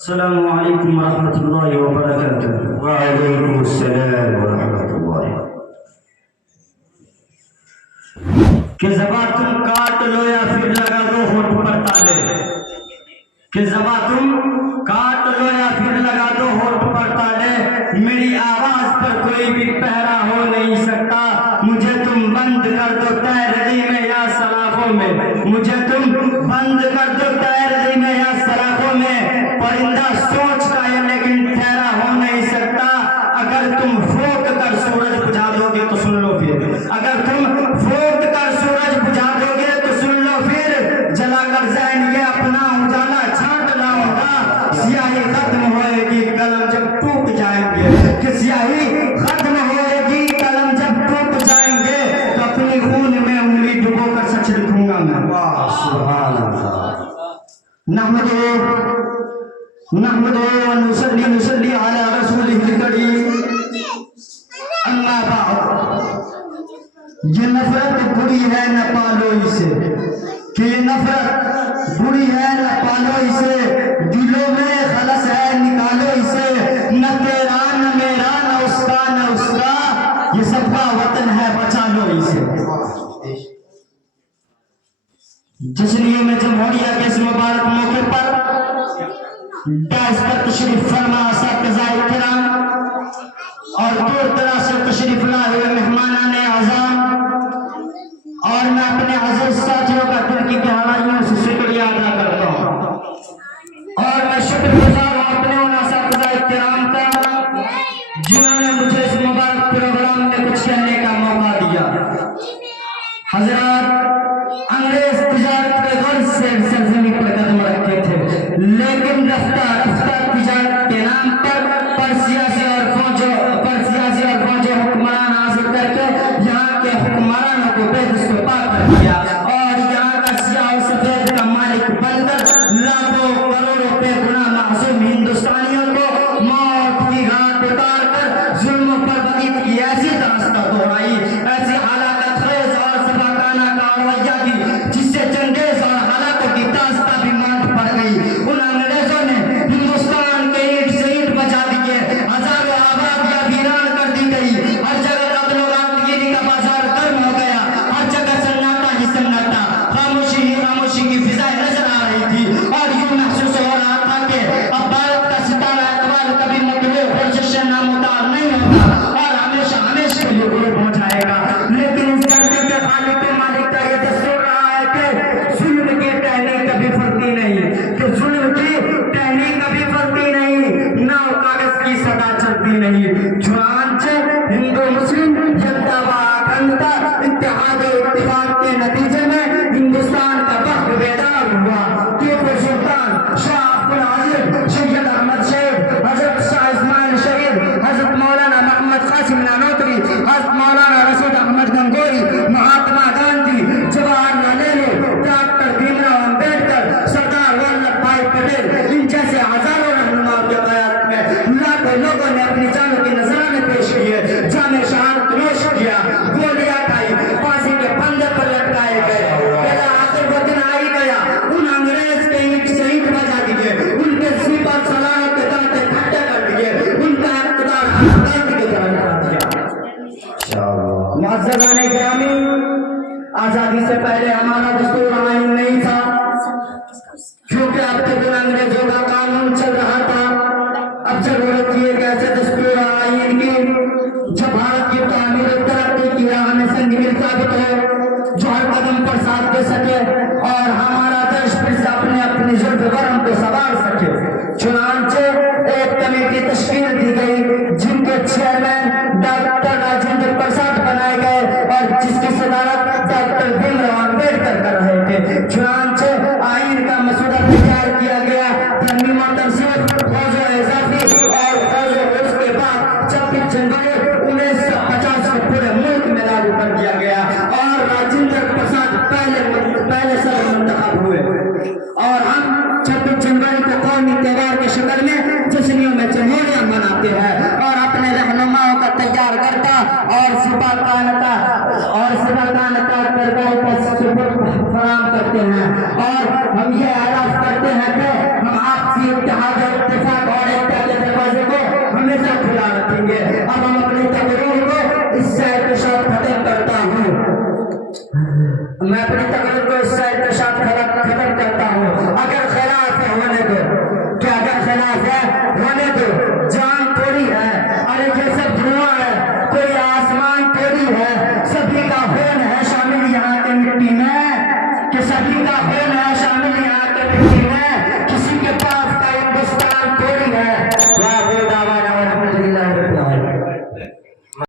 السلام علیکم ورحمۃ اللہ وبرکاتہ۔ وعلیکم السلام ورحمۃ اللہ۔ کہ زباں تم کاٹ لو یا پھر لگا دو ہونٹ پر تالے، کہ زباں تم کاٹ لو یا پھر لگا دو ہونٹ پر تالے، میری آواز پر کوئی بھی پہرا ہو نہیں سکتا، مجھے تم بند کر دو تیرگی میں یا سلاخوں میں، مجھے تم بند کر دو تیرگی میں یا سلاخوں میں، پرندہ سوچ کا ہے لیکن ٹھہرا ہو نہیں سکتا، اگر تم پھونک کر سورج بجھا دو گے تو سن لو پھر، اگر تم پھونک کر سورج بجھا دو گے تو سن لو پھر، جلا کر ذہن یہ اپنا اجالا چھانٹ لاؤں گا، سیاہی ختم ہوئے گی قلم جب ٹوٹ جائیں گے، کہ سیاہی ختم ہوئے گی قلم جب ٹوٹ جائیں گے، تو اپنی خون میں انگلی ڈبو کر سچ لکھوں گا میں۔ سبحان اللہ۔ نحمدہ ونصلی علی رسولہ الکریم، اما بعد۔ یہ نفرت بری ہے نہ پالو اسے، کہ یہ نفرت بری ہے نہ پالو اسے، دلوں میں خلس ہے نکالو اسے، نہ تیرا نہ میرا نہ اس کا نہ اس کا، یہ سب کا وطن ہے بچا لو اسے۔ جشنیوں میں جمہوریہ کے اس مبارک موقع پر ڈائز پر تشریف فرما اساتذہ کرام اور دور دراز سے تشریف لائے ہوئے مہمانان اعظام، اور میں اپنے عزیز ساتھیوں کا دل کی گہرائیوں سے شکریہ ادا کرتا ہوں، اور میں شکر گزار ہوں اپنے ان اساتذہ کرام کا جنہوں نے مجھے اس مبارک پروگرام میں کچھ کہنے کا موقع دیا۔ حضرات انگریز تجارت کے غرض سے سرزمین پر قدم رکھتے تھے، لیکن رفتہ رفتہ تجارت کے نام پر سیاسی اور فوجی حکمران حاصل کر کے یہاں کے حکمرانوں کو بے دستپا کر دیا، اور یہاں کا سیاہ و سفید کا مالک بن کر لاکھوں کروڑوں بے گناہ معصوم ہندوستانیوں کو موت کی گھاٹ اتار کر ظلم و بربریت کی ایسی داستان دوہرائی، ایسی ہلاکت خیز اور سفاکانہ کارروائیاں کی جس سے چنگیز اور ہلاکوں کی داستان بھی مانڈ پڑ گئی۔ ان انگریزوں نے ہندوستان کے اینٹ سے اینٹ بچا دیے، ہزاروں آبادیاں ویران کر دی گئی، ہر جگہ قتل و غارتگیری کا بازار گرم ہو گیا، ہر جگہ سناٹا ہی سناٹا، خاموشی ہی خاموشی کی فضائیں نظر آ رہی تھی، اور یوں محسوس ہو رہا تھا کہ اب بھارت کا ستارہ اقبال کبھی مطلوع خورشید سے نامودار نہیں ہوگا اور ہمیشہ ہمیشہ کے لیے غروب ہو جائے گا۔ لیکن اس دھرتی کے خالق و مالک کا یہ دستور رہا ہے کہ ظلم کی ٹہنی کبھی پھرتی نہیں، کہ ظلم کی ٹہنی کبھی پھرتی نہیں، نہ کاغذ کی صدا چلتی نہیں۔ چنانچہ ہندو مسلم یکتا و اکھنڈتا اتحاد و اتفاق کے نتیجے میں ہندوستان کا وقت بیدار ہوا۔ ٹیپو سلطان، شاہ عبد العزیز، سید احمد شہید، حضرت شاہ اسماعیل شہید، حضرت مولانا محمد قاسم نانوتوی، حضرت مولانا رشید احمد گنگوئی، مہاتما گاندھی، جواہر لال نہرو، ڈاکٹر بھیم راؤ امبیڈکر، سردار ولبھ بھائی پٹیل، ان جیسے ہزاروں رہنماؤں کی قیادت میں لاکھوں لوگوں نے اپنی جانوں کے نذرانے پیش کیے، جام شہادت نوش کیا، گولیاں کھائی، پھانسی کے پھندے پر لٹکائے گئے، آخر وہ دن آ ہی گیا، ان انگریز کے اینٹ سے اینٹ بجا دیے، ان کے سپر سالاروں کے دانتے کھٹے کر دیے، ان کا اقتدار گاندھی کی طرح نکال دیا۔ معززان گرامی، آزادی سے پہلے ہمارا دستور آئین نہیں تھا، کیونکہ اب تک انگریزوں کا قانون چل رہا تھا۔ اب ضرورت یہ کہ ایسے دستور آئین کی جو بھارت کی تعمیر و ترقی کی راہ میں سنگین ثابت ہو، جو ہر قدم پر ساتھ دے سکے اور ہمارا دیش پھر سے اپنی ظلم ورم کو سنوار سکے۔ چنانچہ ایک کمیٹی تشکیل دی گئی جن کے چیئرمین ڈاکٹر راجندر پرساد بنائے گئے اور جس کی صدارت ڈاکٹر بھیم راؤ امبیڈکر کر رہے تھے۔ چنانچہ آئین کا مسودہ تیار کیا گیا، ترمیم و تنصیب، فوج و اضافی اور فوج و اس کے بعد 26 جنوری 1950 کو پورے ملک میں لاگو کر دیا گیا، اور راجندر پرساد پہلے صدر منتخب ہوئے، اور ہم 26 جنوری کو قومی تہوار کی شکل میں جشنیوں میں جمہوریہ مناتے ہیں، اور اپنے رہنماؤں کا تیار کرتا اور سپاکانتا فراہم کرتے ہیں، اور ہم یہ اعلان کرتے ہیں کہ ہم آپسی اتحاد اور اتفاق اور ایکتا کے دروازے کو ہمیشہ کھلا رکھیں گے. اب ہم اپنی تقریر کو اس شعر کے ساتھ ختم کرتا ہوں. میں اپنی تقریر کو اس شعر کے ساتھ ختم کرتا ہوں. اگر خیر